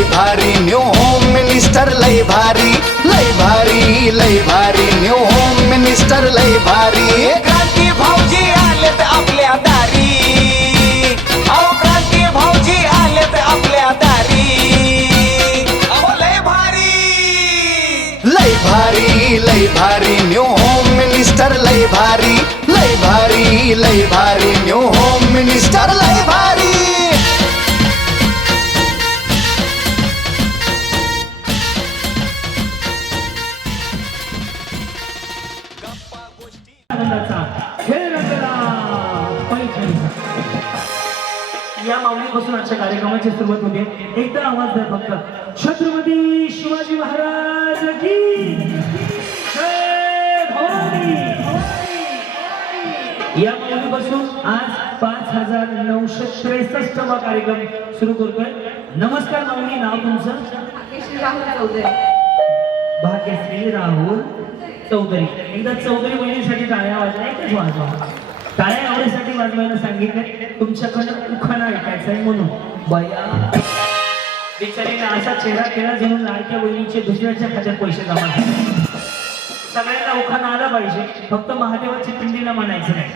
लय भारी new home minister लय भारी लय भारी लय भारी न्यू होम मिनिस्टर लय भारी क्रांती भाऊजी आलेत आपल्या दारी अहो क्रांती भाऊजी आलेत आपल्या दारी अहो लय भारी लय भारी न्यू होम मिनिस्टर लय भारी लय भारी लय भारी न्यू होम मिनिस्टर लय भारी या माऊलीपासून आजच्या कार्यक्रमाची सुरुवात होते. एकदा आवाज द्या फक्त. छत्रपती शिवाजी महाराज की जय. भवानी. या माऊलीपासून आज 5963 वा कार्यक्रम सुरू करतोय. नमस्कार माऊली, नाव तुमचं? भाग्यश्री राहुल चौधरी. एकदा चौधरी बहिणीसाठी टाळ्या वाजवा. एकच वाजवा. टाळ्या आवडीसाठी वाजवायला सांगितलं. तुमच्याकडे उखाणा ऐकायचा आहे म्हणून. बया बिचारीने असा चेहरा केला जणू लाडक्या बहिणीचे दुसऱ्याच्या खात्यात पैसे जमा झाले. सगळ्यांना उखाणा आला पाहिजे, फक्त महादेवाची पिंडीला म्हणायचं नाही.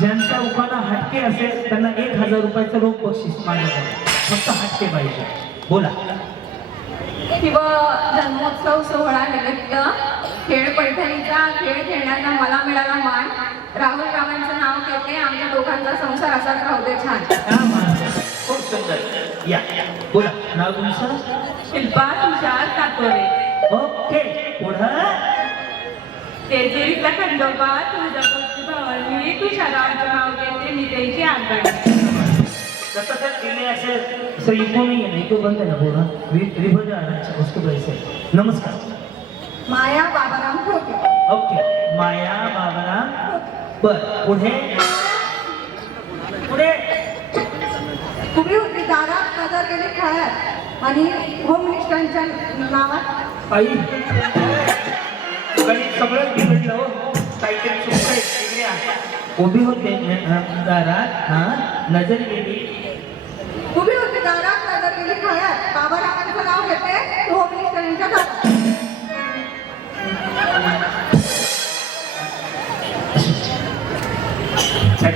ज्यांचा उखाणा हटके असेल त्यांना 1000 रुपयाचं रोख बक्षीस मागायचं. फक्त हटके पाहिजे. बोला. शिव जन्मोत्सव सोहळा निमित्त खेळ पैठणीचा खेळ खेळण्याचा मला मिळाला मान. राहुल रावांचं नाव घेते. आमच्या दोघांचा संसार असाच राहू दे छान. खूप सुंदर. या बोला. नाव तुमचं? शिल्पा तुषार कातोरे. ओके. पुढं. तेजुरीचा खंडोबा तुळजापूरची भवानी तुषारावांचं नाव घेते. मी त्यांची आगळी. जसं तर दिले असेल सर इको नाही आहे. तो बंद आहे ना पूर्ण. रिभज आणायच्या वस्तू पैसे. नमस्कार. माया बाबाराम ठोके. ओके. माया बाबरा. बर. पुढे. पुढे. उभी होती दारात नजर गेली खेळात आणि होम मिनिस्टरांच्या नावात आई काही सगळं बिघडलं हो. काहीतरी चुकतंय. उभी होते दारात. हा नजर गेली. उभी होती दारात नजर गेली खेळात. बाबारावांचं नाव घेते. होम मिनिस्टरांच्या नावात.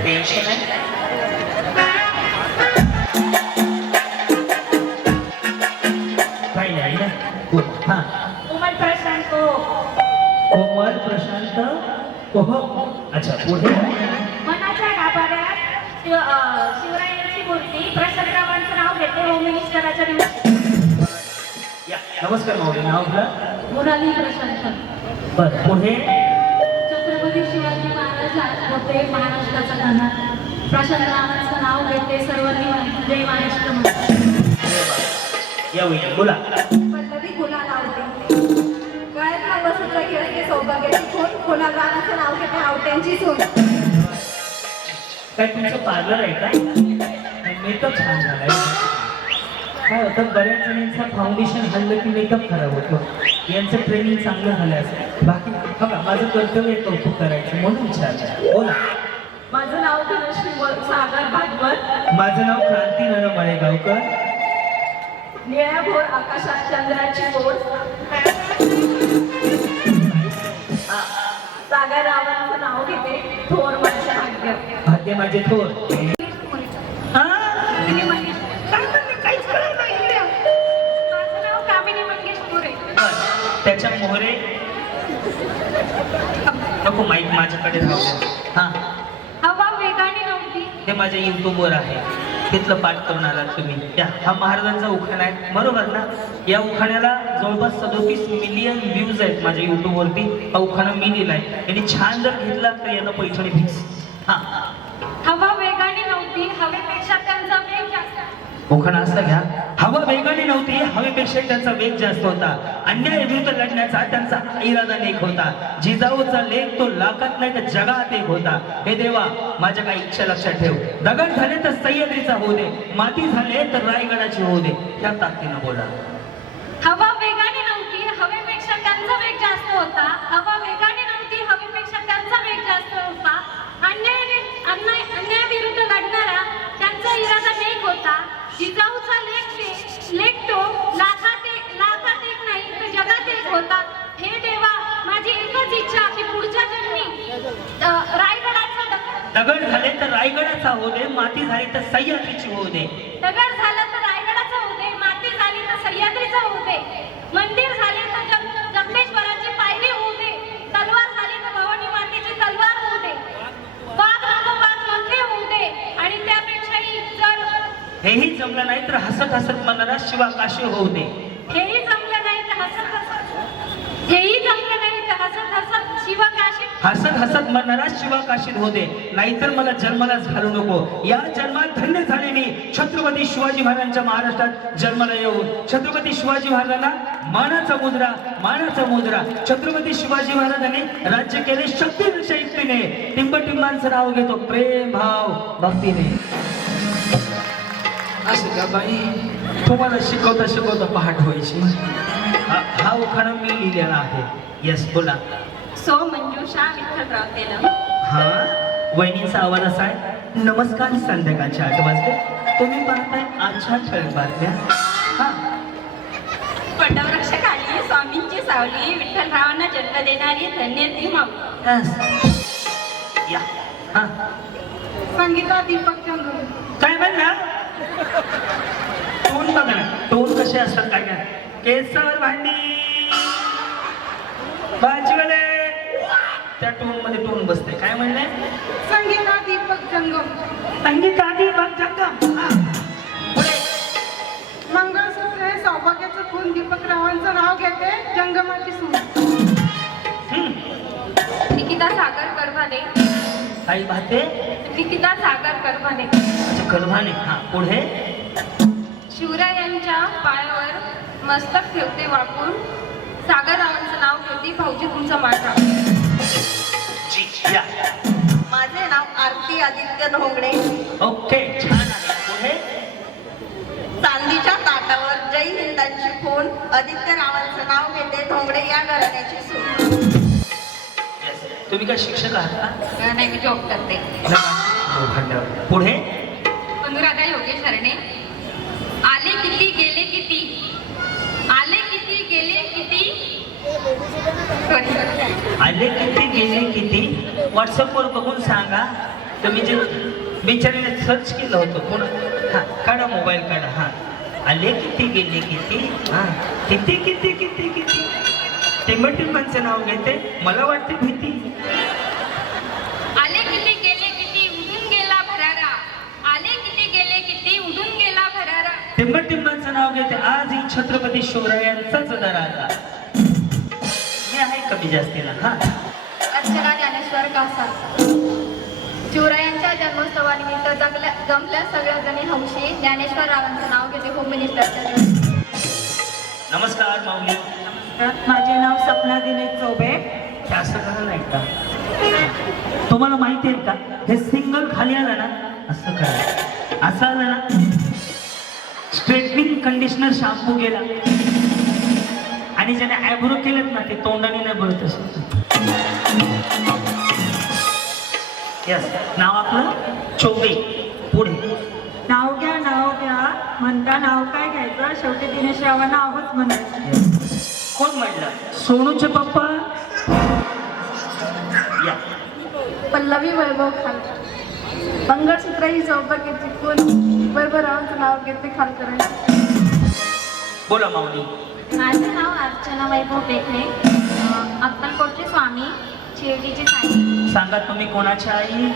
टेन्शन आहे. काही नाही ना. हा. कोमल प्रशांत कोमल प्रशांत. ओहो. अच्छा. पुढे. मनाच्या गाभाऱ्यात शिवरायांची मूर्ती. प्रसादरावांचं नाव घेते. होम मिनिस्टराच्या दिवशी. या. नमस्कार माऊली. नाव का? मुराली प्रशांत. बर. पुढे. छत्रपती शिवाजी महाराज होते महाराष्ट्राचा गाणा. प्रशांतरावांचं नाव घेते. सर्वांनी जय महाराष्ट्र म्हणतात. या वहिनी बोला. पल्लवी गुन्हा लावते. गळ्यात मंगळसूत्र घेते. सौभाग्याची खून. गुन्हागारांचं नाव घेते. आवट्यांची सून. काय तुमचं पार्लर आहे काय? मेकअप छान झालाय. काय होतं बऱ्याच जणांचा फाउंडेशन हल्लं की मेकअप खराब होतो. यांचं ट्रेनिंग चांगलं झालं असेल. बाकी बघा माझं कर्तव्य कौतुक करायचं म्हणून विचारलं. बोला. माझं नाव धनश्री सागर भागवत. माझं नाव क्रांती नाना माळेगावकर. निळ्या भोर आकाशात चंद्राची बोट. सागर रावांचं नाव घेते. थोर माझ्या भाग्य. भाग्य माझे थोर. माझं नाव कामिनी मंगेश मोरे. त्याच्या मोहरे नको. माईक माझ्याकडे राहू. हा. हवा वेगाने नव्हती. ते माझ्या युट्यूबवर आहे. तिथलं पाठ करून आलात तुम्ही. या हा महाराजांचा उखाणा आहे बरोबर ना? या उखाण्याला जवळपास 37 मिलियन व्ह्यूज आहेत माझ्या युट्यूबवरती. हा उखाणा मी दिलाय. यांनी छान जर घेतला तर याला पैठणी फिक्स. हा. हवा वेगाने नव्हती. हवेपेक्षा त्यांचा वेग जास्त. उखाणा असा घ्या. हवा वेगाने नव्हती. हवेपेक्षा त्यांचा वेग जास्त होता. अन्यायाविरुद्ध लढण्याचा त्यांचा इरादा नेक होता. जिजाऊचा लेख तो लाखात नाही तर जगात एक होता. हे देवा माझ्या काही इच्छा लक्षात ठेव. दगड झाले तर सह्याद्रीचा होऊ दे. माती झाले तर रायगडाची होऊ दे. त्या ताकदीनं बोला. हवा वेगाने नव्हती. हवेपेक्षा त्यांचा वेग जास्त होता. हवा वेगाने नव्हती. हवेपेक्षा त्यांचा वेग जास्त होता. अन्यायाविरुद्ध लढणारा त्यांचा इरादा नेक होता. जिजाऊचा लेख दगड झाले तर रायगडाचा होऊ दे, माती झाली तर सह्याद्रीची होऊ दे. दगड झालं तर रायगडाचं होऊ दे, माती झाली तर सह्याद्रीचं होऊ दे, मंदिर झाले तर जगदेश्वराची पायरी होऊ दे, तलवार झाली तर भवानी मातेची तलवार होऊ दे, बाग मंत्री होऊ दे, आणि त्यापेक्षाही जर हेही जमलं नाही तर हसत हसत मनाला शिवाकाशी होऊ दे. हेही जमलं नाही तर हसत शिवकाशी हसत हसत मनाला शिवाकाशीत होऊ दे, नाहीतर मला जन्मालाच घालू नको. या जन्मात धन्य झाले मी छत्रपती शिवाजी महाराजांच्या महाराष्ट्रात जन्माला येऊन. छत्रपती शिवाजी महाराजांना मानाचा मुद्रा. छत्रपती शिवाजी महाराजांनी राज्य केले शक्तीपेक्षा युक्तीने. टिंबटिंबांचं नाव घेतो प्रेम भाव भक्तीने. असं का बाई, तुम्हाला शिकवता पहाट व्हायची. हा उखाणा मी लिहिलेला आहे. येस बोला. सो मंजुषा विठ्ठलराव तेलंग. हा वहिनीचा आवाज असा आहे. नमस्कार, संध्याकाळचे 8 वाजले. तुम्ही पाहताय आजच्या ठळक बातम्या. हा वटवृक्षाखाली स्वामींची सावली, विठ्ठलरावांना जन्म देणारी धन्य ती माऊली. yes. या हा संगीता दीपक चंद्र. काय म्हणला? टोन बघा ना, टोन कसे असतात काय काय. केसर भांडी भाजीवाले, त्या टोन मध्ये टोन बसते. काय म्हणले? संगीता दीपक जंगम. संगीता दीपक जंगम. हा. पुढे. मंगळसूत्र हे सौभाग्याचं खून, दीपक रावांचं नाव घेते जंगमाची सून. निकिता सागर करभाने. काही भाते निकिता सागर करभाने. अच्छा कलभाने. हा पुढे. शिवरायांच्या पायावर मस्तक ठेवते वाकून, सागर रावांचं नाव घेते भाऊजी तुमचा माटा. जी या. माझे नाव आरती आदित्य धोंगडे. ओके छान आहे. पुढे. चांदीच्या ताटावर जय हिंदांची खूण, आदित्य रावांचं नाव घेते धोंगडे या घराण्याची सून. Yes. तुम्ही काय शिक्षक आहात का? नाही, मी जॉब करते. हो, धन्यवाद. पुढे. अनुराधा योगेश हरणे. आले किती गेले किती, आले किती गेले किती. आले किती गेले किती. व्हॉट्सअपवर बघून सांगा. तुम्ही जे बिचारीने सर्च केलं होतं कोण. हा काढा मोबाईल काढा. हा आले किती गेले किती. हा किती किती किती किती. टिंबटिंबांचं नाव घेते, मला वाटते भीती. आले किती गेले किती, उडून गेला भरारा. आले किती गेले किती, उडून गेला भरारा. टिंबटिंबांचं नाव घेते, आजही छत्रपती शिवरायांचाच दरारा. मी आहे कमी जास्तीला. हा अर्चना ज्ञानेश्वर कासा. शिवरायांच्या जन्मोत्सवानिमित्त जमल्या सगळ्या जणी हौशी, ज्ञानेश्वर रावांचं नाव घेते होम मिनिस्टरच्या. नमस्कार माऊली. माझे नाव सपना दिनेश चौबे. हे असं करा नाही का? तुम्हाला माहिती आहे का, हे सिंगल खाली आलं ना असं करा. असं आलं ना, स्ट्रेटनिंग कंडिशनर शॅम्पू गेला आणि ज्याने आयब्रो केलेत ना ते तोंडाने नाही बोलत असं. यस. नाव आपलं चौबे. पुढे. नाव घ्या म्हणता नाव काय घ्यायचं, शेवटी दिनेश रावांना आहोत म्हणायचं. कोण म्हणलं? सोनूचे पप्पा. या. पल्लवी वैभव खालकर. मंगळसूत्र ही सौभाग्याची खून, वैभव रावांचं नाव घेते खालकर. बोला माऊली. माझं नाव अर्चना वैभव पेठे. अक्कलकोटचे स्वामी, शिर्डीचे साई. सांगा तुम्ही कोणाच्या आई?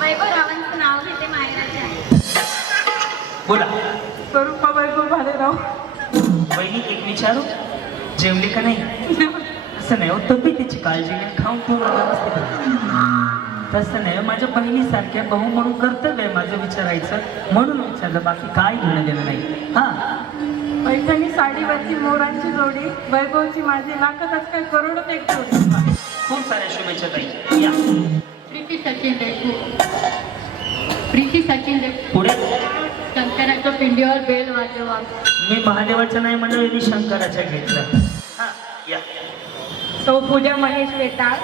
वैभव रावांचं नाव घेते मायराचे आई. बोला. स्वरूपा वैभव भालेराव. बहिणी एक विचारू, जेवली का नाही? असं नाही हो, तब्येतीची काळजी घ्या, खाऊन पिऊन तसं नाही. माझ्या बहिणीसारख्या भाऊ म्हणून कर्तव्य आहे माझं विचारायचं, म्हणून विचारलं, बाकी काय घेणं देणं नाही. हा पैठणी साडीवरची मोरांची जोडी, वैभवची माझी लाखातच काय करोडोत एक जोडी. खूप साऱ्या शुभेच्छा ताई. या. प्रीती सचिन देशमुख. प्रीती सचिन देशमुख. पुढे. शंकराच्या पिंडीवर बेल वाजवा. मी महादेवाचं नाही म्हणलं, यांनी शंकराच्या घेतलं. हा या. सौ पूजा महेश वेताळ.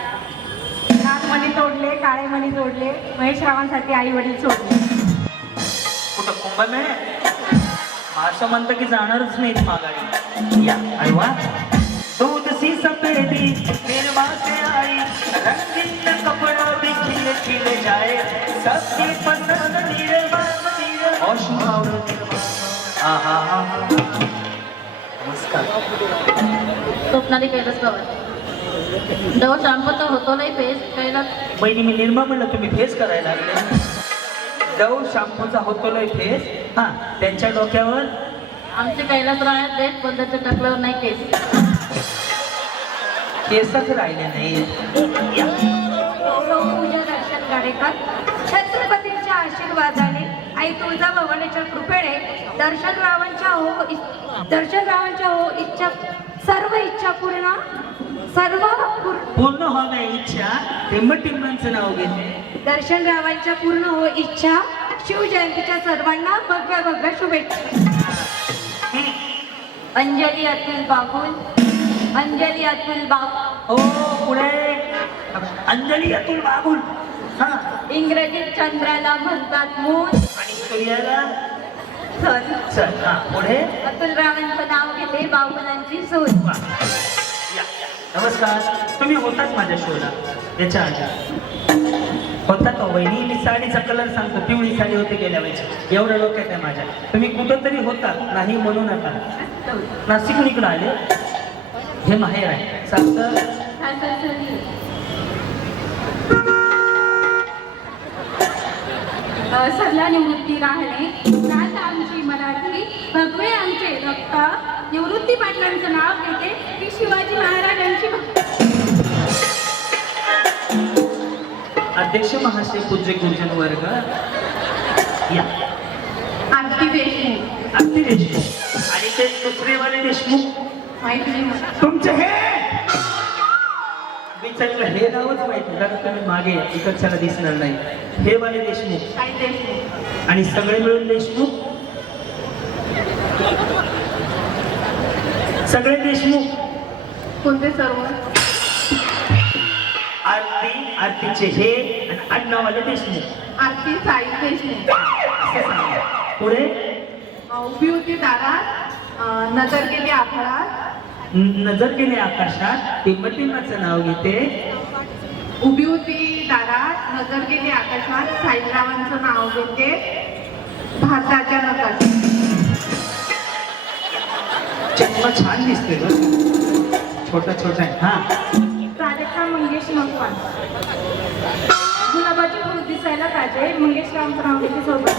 लाल मणी तोडले, काळे मणी जोडले, महेश रावांसाठी आई वडील सोडले. कुठं कुंभमेळा? असं म्हणतं की जाणारच नाहीत माघारी. या. अरे वा. दूध सी सफेदी निर्मा से आई, रंगीन कपड़ा भी खिल खिल जाए. पती पसंत निर्मळ निर्मळ आहा नमस्कार स्वप्नाली कैलास गावात डव शॅम्पू तर होतो नाही फेस कैलास बहिणी मी निर्मा म्हणलं तुम्ही फेस करायला लागले डव शॅम्पूचा होतो लय फेस हा त्यांच्या डोक्यावर आमचे कैलास राहत देत पद्धतीचं टाकल्यावर नाही केस केसच राहिले नाही पूजा दर्शन कार्यक्रम छत्रपतींच्या आशीर्वादाने आई तुळजाभवानीच्या कृपेने दर्शनरावांच्या हो इच्छा सर्व इच्छा पूर्ण होण्या इच्छा टिंबांचं नाव घेते दर्शनरावांच्या पूर्ण हो इच्छा शिवजयंतीच्या सर्वांना भगव्या भगव्या शुभेच्छा अंजली अतुल बाबुल अंजली अतुल बाबुल हो पुढे अंजली अतुल बाबुल हा इंग्रजीत चंद्राला म्हणतात मून आणि सूर्याला सन चल हा पुढे अतुल रावांचं नाव घेते बाबुलांची सून वा. या. नमस्कार तुम्ही होतात माझ्या शोला याच्या आधी होतात हो वहिनी मी साडीचा कलर सांगतो पिवळी साडी होती गेल्या वेळेची एवढं डोक्यात आहे माझ्या तुम्ही कुठंतरी होतात नाही म्हणू नका नाशिक इकडं आले हे माहेर आहे सांगतं सरला निवृत्ती राहणे नाथ आमची मराठी भगवे आमचे रक्त निवृत्ती पाटलांचं नाव घेते की शिवाजी महाराजांची भक्ती अध्यक्ष महाशय पूज्य गुरुजन वर्ग या आरती देशमुख अगदी देशमुख आणि ते दुसरेवाले देशमुख माहिती नाही. तुमचे हे विचारलं हे नावच माहिती कारण तुम्ही मागे इकडच्याला दिसणार नाही हे वाले देशमुख काय देशमुख आणि सगळे मिळून देशमुख सगळे देशमुख कोणते सर्व आरतीचे हे आणि आडनावाले देशमुख आरती साई देशमुख असं सांगा. पुढे उभी होती दारात नजर गेली आभाळात नजर गेले आकाशात टिंबाचं नाव घेते उभी होती दारात नजर गेली आकाशात साईरावांचं नाव घेते भारताच्या नकाशात चष्मा छान दिसते ग छोटा छोटा आहे हा राधिका मंगेश मकवान गुलाबाची फुल दिसायला पाहिजे मंगेश रामचं नाव घेते सोबत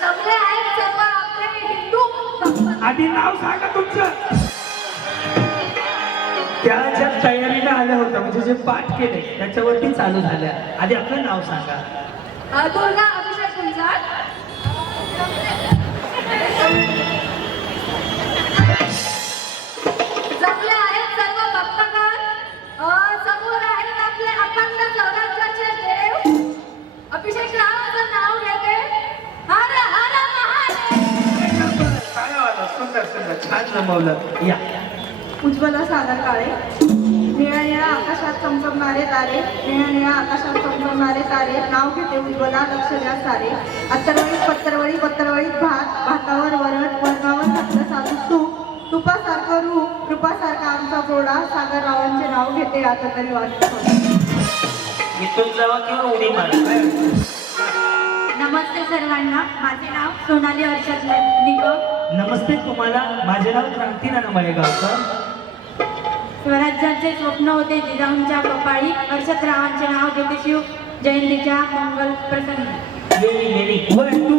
जमले आहेत सर्व आपले हिंदू भक्त. आधी नाव सांगा तुमचं त्या ज्या तयारीला आल्या होत्या म्हणजे जे पाठ केले त्याच्यावरती चालू झाल्या आधी आपलं नाव सांगा दुर्गा अभिषेक गुंजाळ जमले आहेत सर्व भक्तगण समोर आहेत आपले अखंड सौराष्ट्राचे देव अभिषेक रावांचं नाव घेते हर हर महादेव सुंदर सुंदर छान जमवलं या उज्ज्वला सागर काळे निळ्या निळ्या आकाशात चमचमणारे तारे निळ्या निळ्या आकाशात चमचमणारे तारे नाव घेते उज्ज्वला लक्ष द्या सारे अत्तरवळीत पत्तरवळी पत्तरवळीत भात भातावर वरण वरणावर घातलं साधू तूप तुपासारखं रूप रूपासारखा आमचा गोडा सागर रावांचे नाव घेते आता तरी वाटतं इथून जावा किंवा उडी मारा नमस्ते सर्वांना माझे नाव सोनाली हर्षद निकम नमस्ते तुम्हाला माझे नाव क्रांतीनाना मळेगावकर स्वराज्याचे स्वप्न होते जिजाऊंच्या कपाळी हर्षद रावांचे नाव घेते शिव जयंतीच्या मंगल प्रसंगी वेरी 1 2